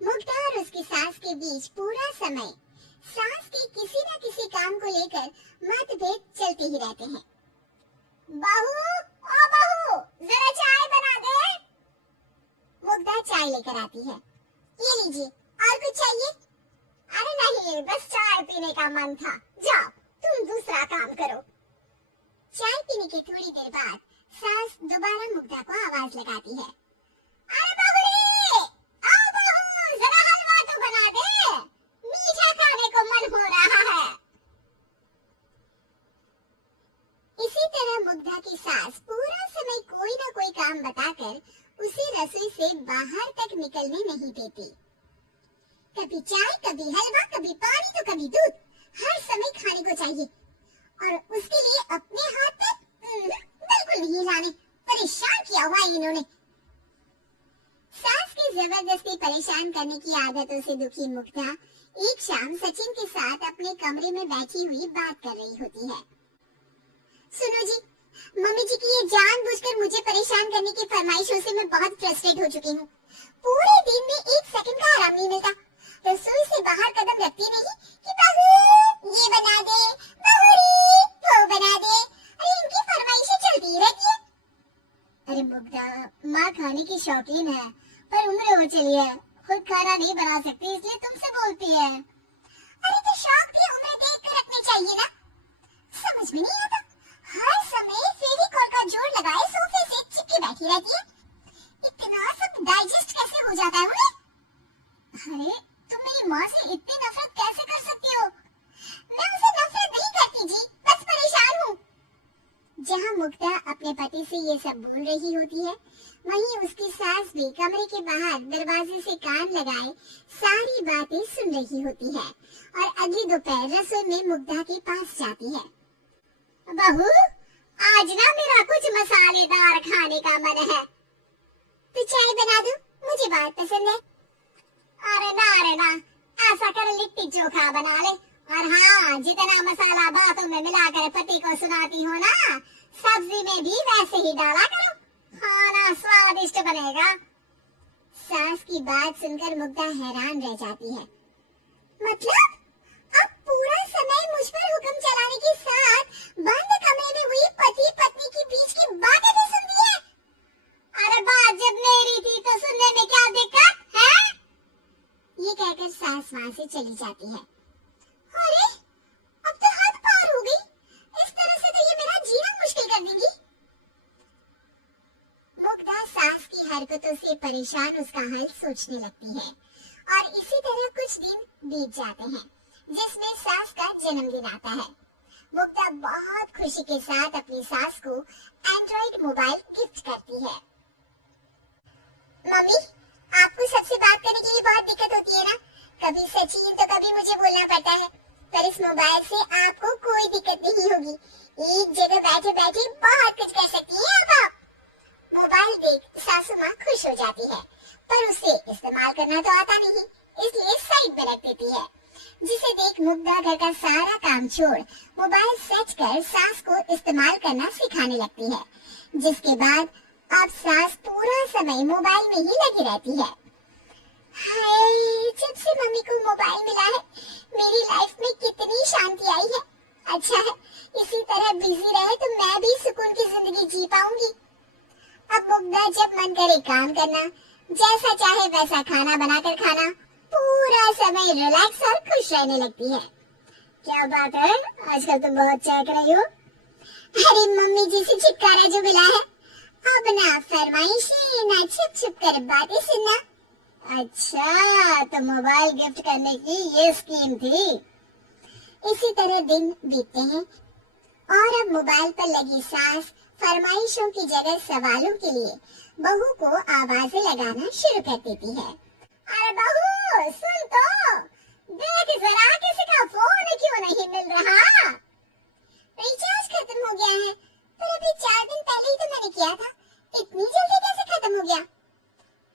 मुग्धा और उसकी सास के बीच पूरा समय सास के किसी न किसी काम को लेकर मतभेद चलते ही रहते हैं। बहू, ओ बहू, जरा चाय बना दे। मुग्धा चाय लेकर आती है। ये लीजिए, और कुछ चाहिए? अरे नहीं, बस चाय पीने का मन था। जाओ, तुम दूसरा काम करो। चाय पीने के थोड़ी देर बाद सास दोबारा मुग्धा को आवाज लगाती है। अरे बबुली, आओ बहू, जरा हलवा तो बना दे, मीठा खाने को मन हो रहा है। इसी तरह मुग्धा की सास पूरा समय कोई न कोई काम बताकर उसे रसोई से बाहर तक निकलने नहीं देती। कभी चाय, कभी हलवा, कभी पानी तो कभी दूध, हर समय खाने को चाहिए और उसके लिए अपने हाथ तक बिल्कुल नहीं लाने। परेशान किया हुआ है इन्होंने। सास की जबरदस्ती परेशान करने की आदतों से दुखी मुग्धा एक शाम सचिन के साथ अपने कमरे में बैठी हुई बात कर रही होती है। सुनो जी, मम्मी जी की ये जानबूझकर मुझे परेशान करने की फरमाइशों से मैं बहुत फ्रस्ट्रेट हो चुकी हूँ। पूरे दिन में एक सेकंड का आराम नहीं मिलता। रसोई से बाहर कदम रखती नहीं कि बहू ये बना दे, बहूरी वो बना दे। अरे इनकी फरमाइशें चलती ही रहती है। अरे मुग्धा, माँ खाने की शौकीन है पर उम्र हो चली है, खुद खाना नहीं बना सकती इसलिए तुमसे बोलती है। अरे तो शौक भी उम्र देख कर रखनी चाहिए ना। समझ में नहीं आता, हर समय फेविकोल का जोर लगाए सोफे से चिपकी बैठी रहती है। इतना सब डाइजेस्ट कैसे हो जाता है उन्हें? अरे तुम मेरी माँ से इतनी नफरत कैसे कर सकती हो? मैं उसे नफरत नहीं करती जी, बस परेशान हूँ। जहाँ मुग्धा अपने पति से ये सब बोल रही होती है, वहीं उसकी सास भी कमरे के बाहर दरवाजे से कान लगाए सारी बातें सुन रही होती है और अगली दोपहर रसोई में मुग्धा के पास जाती है। बहू, आज ना मेरा कुछ मसालेदार खाने का मन है, तो चाय बना दूं? मुझे बहुत पसंद है। अरे ना, ऐसा कर लिट्टी चोखा बना ले। और हाँ, जितना मसाला बातों में मिलाकर पति को सुनाती हो ना, सब्जी में भी वैसे ही डाला करो, खाना स्वादिष्ट बनेगा। सास की बात सुनकर मुग्धा हैरान रह जाती है। मतलब अब पूरा समय मुझ पर हुक्म चलाने के साथ बंद कमरे में हुई पति पत्नी के बीच की बातें भी सुनती है। अरे बात जब मेरी थी तो सुनने में क्या दिक्कत है? ये कहकर सास वहां से चली जाती है। अरे अब तो हद पार हो गई, इस तरह से तो ये मेरा जीना मुश्किल कर देगी। मुग्धा सास की हरकतों से परेशान उसका हल सोचने लगती है और इसी तरह कुछ दिन बीत जाते हैं जिसमें सास का जन्मदिन आता है। मुग्धा बहुत खुशी के साथ अपनी सास को एंड्रॉइड मोबाइल गिफ्ट करती है। मम्मी, आपको सबसे बात करने के लिए बहुत दिक्कत होती है ना? कभी सचिन तो कभी मुझे बोलना पड़ता है, पर इस मोबाइल से आपको कोई दिक्कत नहीं होगी। एक जगह बैठे बैठे बहुत कुछ कर सकती हैं अब आप। मोबाइल देख सासू माँ खुश हो जाती है, पर उसे इस्तेमाल करना तो आता नहीं, इसलिए साइड में रख देती है। जिसे देख मुग्धा घर का सारा काम छोड़ मोबाइल सेट कर सास को इस्तेमाल करना सिखाने लगती है, जिसके बाद अब सास पूरा समय मोबाइल में ही लगी रहती है। हाय, जब से मम्मी को मोबाइल मिला है मेरी लाइफ में कितनी शांति आई है। अच्छा है, इसी तरह बिजी रहे तो मैं भी सुकून की जिंदगी जी पाऊंगी। अब मुग्धा जब मन करे काम करना, जैसा चाहे वैसा खाना बनाकर खाना, पूरा समय रिलैक्स और खुश रहने लगती है। क्या बात है, आजकल तुम बहुत चहक रही हो। अरे मम्मी जी से छुटकारा जो मिला है, अब ना फरमाइशें ना छुप छुप कर बातें सुनना। अच्छा, तो मोबाइल गिफ्ट करने की ये स्कीम थी। इसी तरह दिन बीतते हैं और अब मोबाइल पर लगी सास फरमाइशों की जगह सवालों के लिए बहू को आवाजें लगाना शुरू कर देती है। अरे बहू सुन तो, देख जरा किसी का फोन क्यों नहीं मिल रहा? रिचार्ज खत्म हो गया है, पर अभी 4 दिन पहले ही तो मैंने किया था, इतनी जल्दी कैसे खत्म हो गया?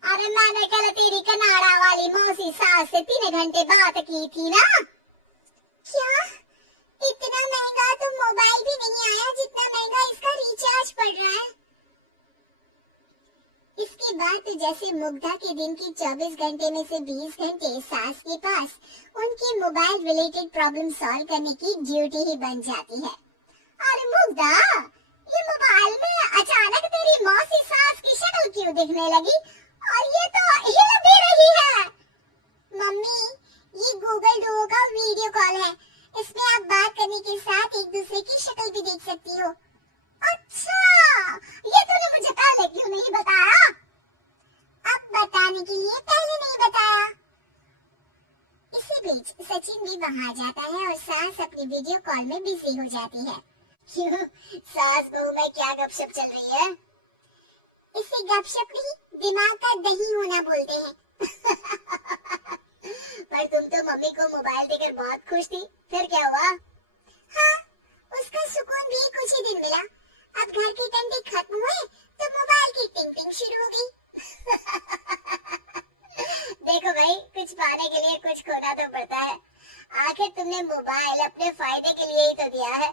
अरे मैंने कल तेरी कनाड़ा वाली मौसी सास से 3 घंटे बात की थी ना। क्या? इतना महंगा तो मोबाइल भी नहीं आया जितना महंगा इसका रिचार्ज पड़ रहा है। इसके हुआ तो जैसे मुग्धा के दिन की 24 घंटे में से 20 घंटे सास के पास उनकी मोबाइल रिलेटेड प्रॉब्लम सॉल्व करने की ड्यूटी ही बन जाती है। अरे मुग्धा, ये मोबाइल में अचानक तेरी मौसी सास की शक्ल क्यों दिखने लगी और ये तो हिल भी रही है? मम्मी, ये गूगल डुओ का वीडियो कॉल है, इसमें आप बात करने के साथ एक दूसरे की शक्ल भी देख सकती हो। अच्छा, ये तूने मुझे पहले क्यों नहीं बताया? अब बताने के लिए पहले नहीं बताया। इसी बीच सचिन भी वहां जाता है और सास अपनी वीडियो कॉल में बिजी हो जाती है। क्यों, सास बहू में क्या गपशप चल रही है? इसे गपशप नहीं, दिमाग का दही होना बोलते हैं। पर तुम तो मम्मी को मोबाइल देकर बहुत खुश थी, फिर क्या हुआ? हाँ, उसका सुकून भी कुछ ही दिन मिला। अब घर के डंडे खत्म हुए तो मोबाइल की टिंग टिंग शुरू हो गई। देखो भाई, कुछ पाने के लिए कुछ खोना तो पड़ता है। आखिर तुमने मोबाइल अपने फायदे के लिए ही तो दिया है।